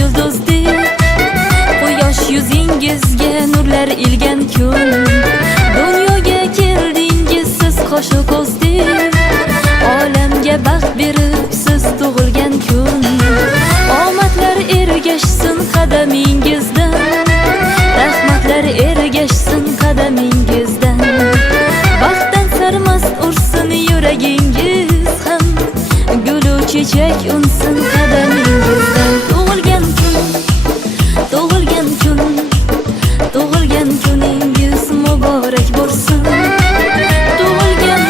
Yulduzdek quyosh yuzingizga nurlar ilgan kun, dunyoga keldingiz siz qoshu ko'zdek, olamga baxt berib siz tug'ilgan kun. Omadlar ergashsin qadamingizdan, rahmatlar ergashsin qadamingizdan, baxtdan sarmast ursin yuragingiz ham, gulu chechak unsin qadamingizdan. Tug'ilgan kuningiz muborak bo'lsin. Tug'ilgan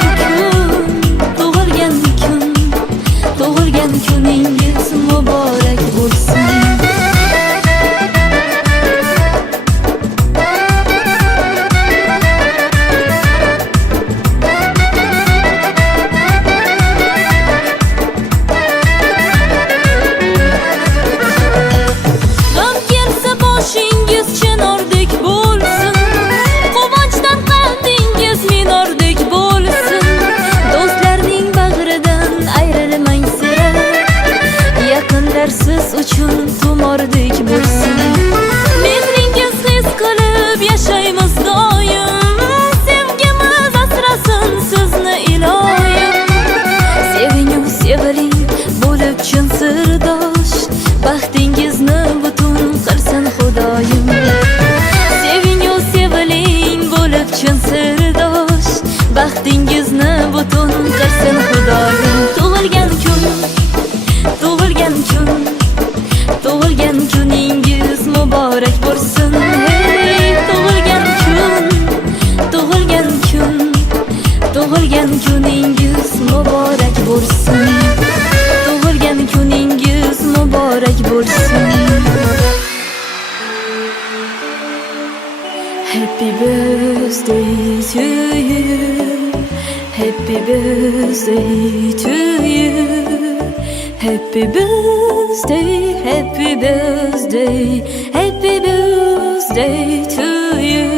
kuningiz muborak bo'lsin. Siz uchun tumordek bo'lsin. Mehringiz his qilib yashaymiz doim, sevgimiz asrasin sizni iloyim. Sevingu seviling bo'lib chin sirdosh, baxtingizni butun qilsin xudoyim. Sevingu seviling bo'lib chin sirdosh, baxtingizni butun qilsin xudoyim. Tug'ilgan kuningiz muborak bo'lsin. Hey, tug'ilgan kuningiz muborak bo'lsin. Tug'ilgan kuningiz muborak bo'lsin. Happy birthday to you. Happy birthday to you. Happy birthday, happy birthday, happy birthday to you.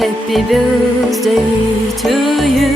Happy birthday to you.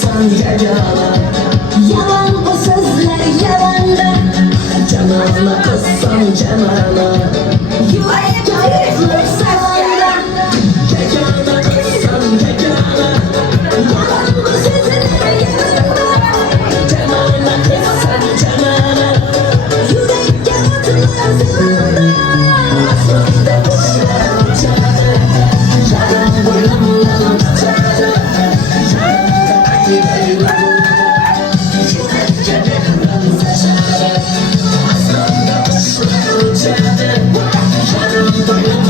kızsan yegane. Yalan bu sözler yalandı. Cananla kızsan canana. Yuvaya kırıklık saklandı. Yegane kızsan yegane. Yalan bu sözler yalandı. Cananla kızsan canana. Yürekte atlar zıvandı. Aslında kuşlar uçardı. Yalan boyum yalan tutardı. Hadi beyler. Yürekte devran saçardı. Aslında kuşlar uçardı. Yalan boyum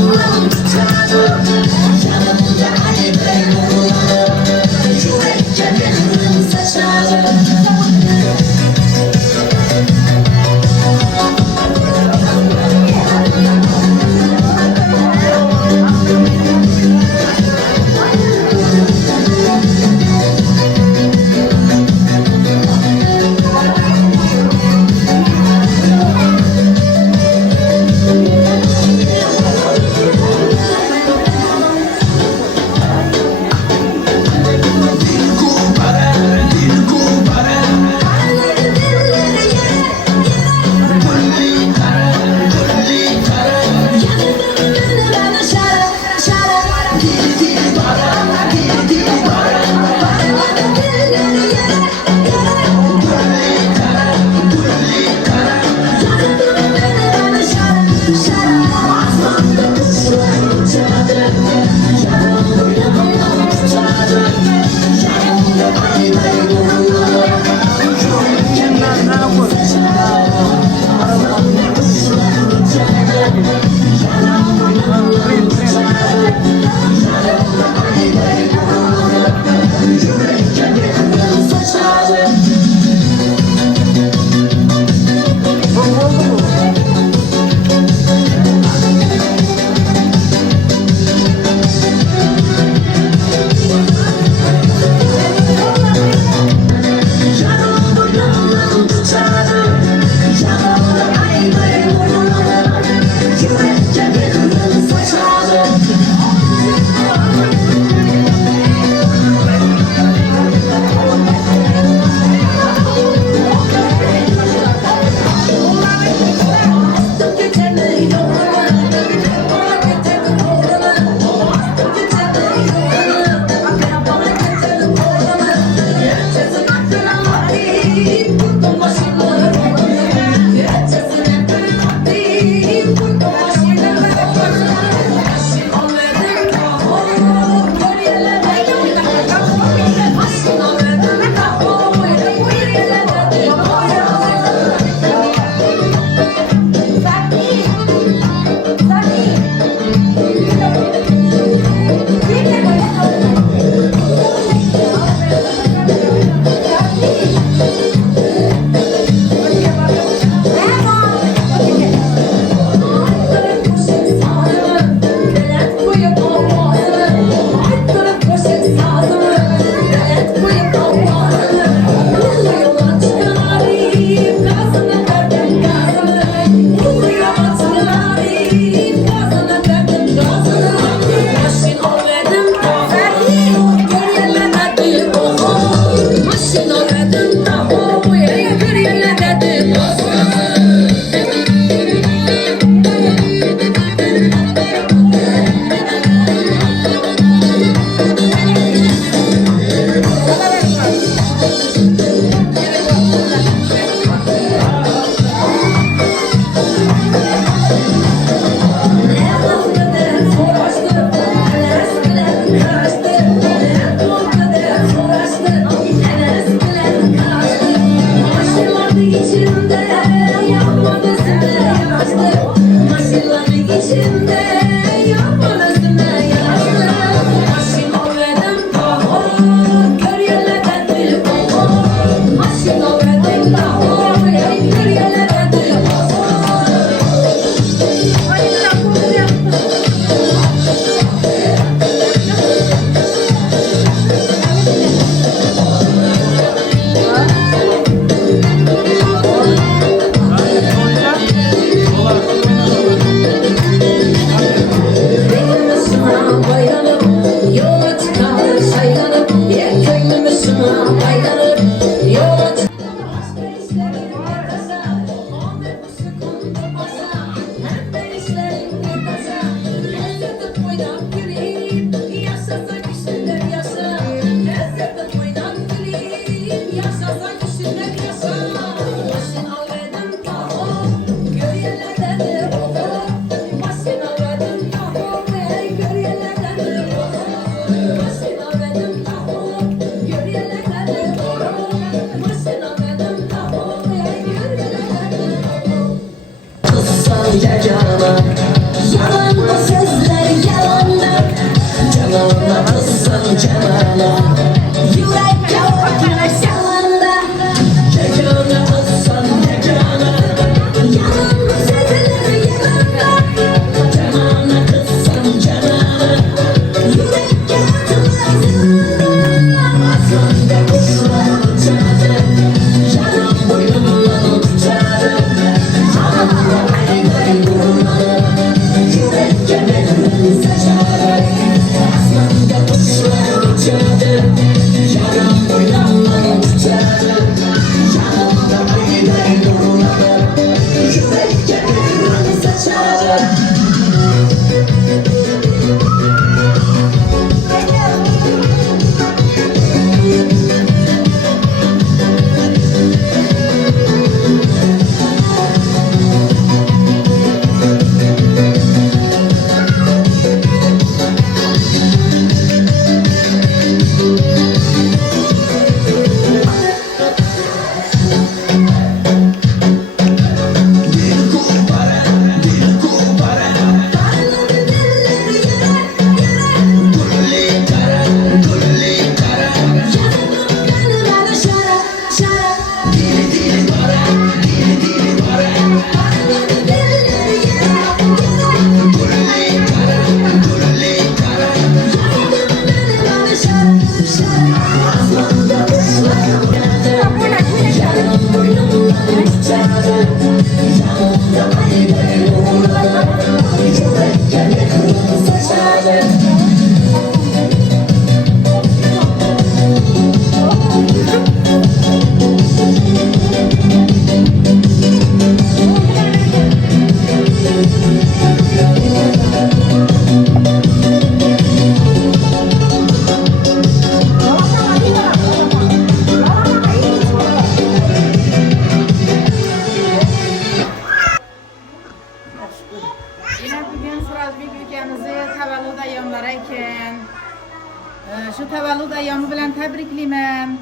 tebriklimen.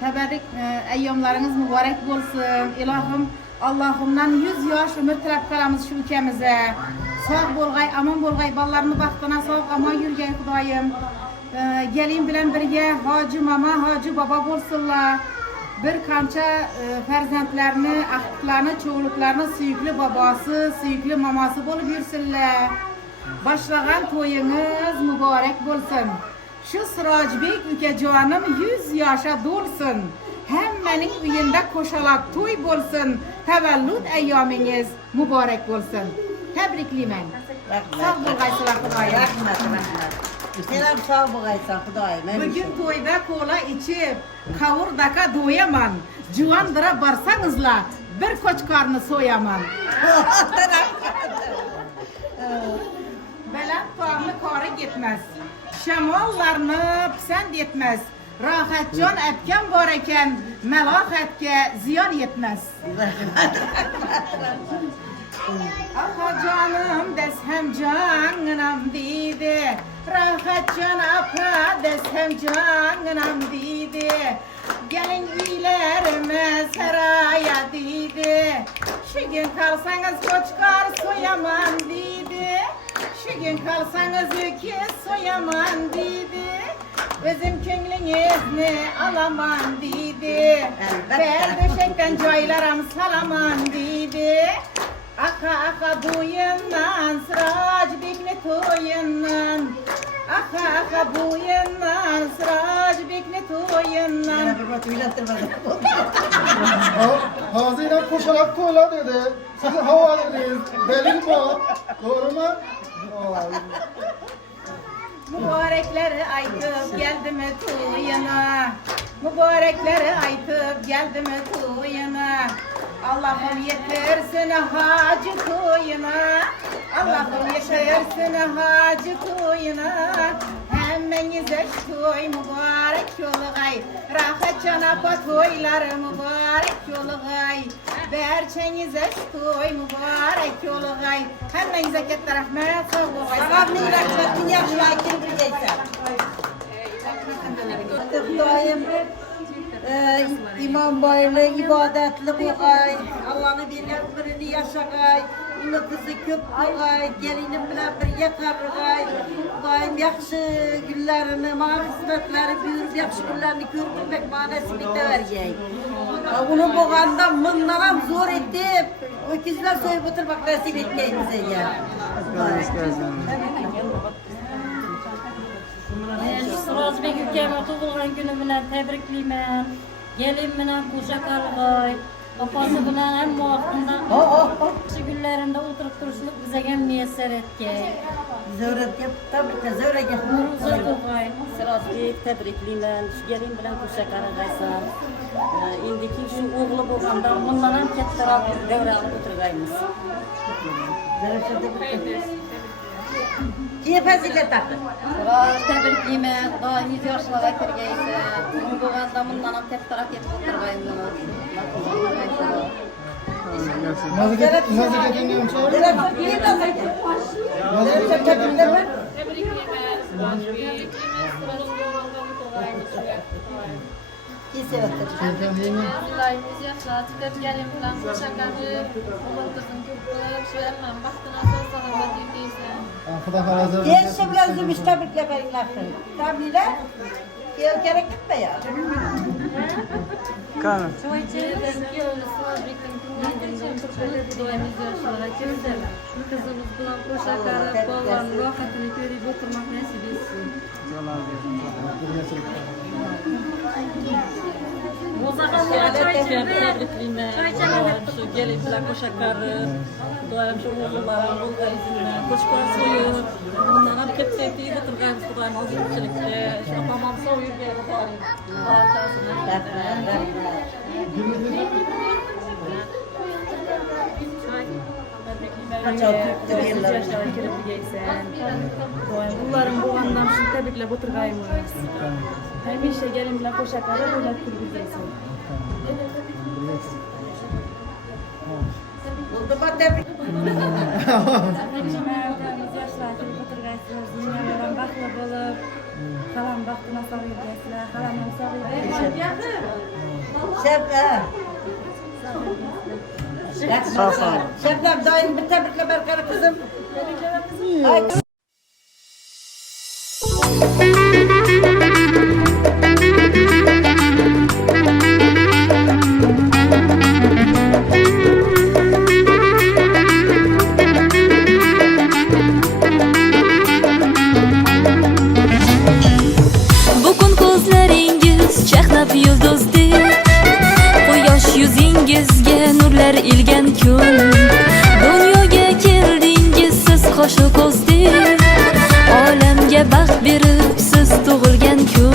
Teberrik eyyamlarınız mübarek olsun. İlahım Allah'ımdan 100 yaş ömür tilep kalamız şu ülkemize. Sağ bolgay, aman bolgay, ballarını baktına sağ aman yürgey Hudayım. Gelin bilen birge hacı mama, hacı baba bolsunlar. Bir kança ferzentlerini, akıtlarını, çoğuluklarını süyüklü babası, süyüklü maması bolup yürüsünler. Başlagan toyunuz mübarek bolsun. Şu Sıracbek Ükecanım 100 yaşa dolsun. Hemmenin uyunda koşalak toy bolsun. Tevellüt eyyaminiz mübarek bolsun. Tebriklimen. Sağ bolgaysılar Hudayım. Selam sağ bolgaysan Hudayım. Bugün toyda kola içip kavurdaka doyaman. Juvandıra barsanızla bir koç karnı soyaman. Belen toğanlı karı gitmez. Şamallarını pisend etmez. Rahatcan etken var eken melak etke ziyan yetmez. Aha canım deshem canım dedi. Rahatcan apa deshem canım dedi. Gelin ilerime saraya dedi. Şu gün kalsanız koçkar soyaman dedi. Şu gün kalsanız öküz soyaman dedi. Bizim könglingizni alaman dedi. Ver döşekten joylaram salaman dedi. Aka aka boyundan Sıracbekni toyundan. Aka aka boyundan Sıracbekni toyundan. Hazine koşarak toyla dedi. Siz hava dediniz. Delil bu. Doğru mu? Mübarekleri aytıp geldi mi toyuna. Mübarekleri aytıp geldi mi toyuna. Allah'ım yetersin hacı toyuna. Allah'ım yetersin hacı toyuna. Hemmenize toy mübarek yolugay. Rahat canapa toyları mübarek yolugay. Berçenize toy mübarek yolugay. Hemmenize kettar rahmet sağ olun. Tamam ne ilaçlar dünya şahitleri bileceksin. Hudayım İmam bayırlı, ibadetli bolgay. Allah'ını bilen birini yaşagay. Ulu kızı köp bolgay. Gelinim bilen birge kargay. Hudayım yaxşı günlerini, mana hizmetleri büyür, yaxşı günlerini gördürmek manasını da vergey. Bunu bolganda mınnalam zor etip, öküzler soyup oturmak nasip etmeyin bize ya. Sıracbek ülkeme tuğulgan günü bilen tebrikliymen. Gelin bilen kuşak algay. Apası bilen hem vaktinde şu günlerinde oturup duruşluk bize gelmeye seretkey. Zöhret tabii ki zöhret Nuruz'a tuğay. Sıracbek tebrikliymen. Şu gelin bilen kuşak algaysan. Indiki şu oğlu bolganda mınlanan kettarap devre alıp oturgaymiz. Kiye fazilet takı? Sıraj tebrikliymen. Daha 100 yaşlara kirgeyse. Bunu boğanda bundan tek taraf yetip oturgayımız. Nazike dinliyor musun? Zöhret kiye nazike? Zöhret çekimde mi? Kiye sevettir? Allah'ımız yaşa, tüket gelin falan koşakanı, onun kızın köpüğü, şu emmem baktığına sonra salavat yediysen. Kuda harazı. Gençse biraz zümüş tabrikle benim lafım. Tabriyle gerek gitme ya. Çoğu içeri Eski öyle Sıracbek'in kızının köpüğü, Hudayımız yaşlara kimse. Kızımız falan koşakarı, bağlarını, rahatını görüp oturmak nasip etsin. Bozakanlara çay içirdi. Tebrikliymen. Çay içemedik. Şu gelin bilen kuşakları. Hudayım şu oğulların bolgay izinle. Koçkar soyup. Bundan hep kepseytiyiz oturgaymiz Hudayım hazırlıkçılıkta. Şu apamam soyup bir Hudayım. Bunların boğandan şimdi tebrikle oturgayımız. Hem işte gelin bile koşakarı böyle kırgızaysın. Oldu mu tebrik? Yaşlar, oturgaysınız, dünyadan bakla bolup, Halam baxtına sağ yurgaysizlar, halamam sağ yurgaysizlar. Sağ ol. Şebnem daim bir tebrikle Berkar kızım. Ay, Bugun ko'zlaringiz chaqnab yulduzdek, quyosh yuzingizga nurlar ilgan kun. Dunyoga keldingiz siz qo'shu ko'zdek, olamga baxt berib siz tug'ilgan kun.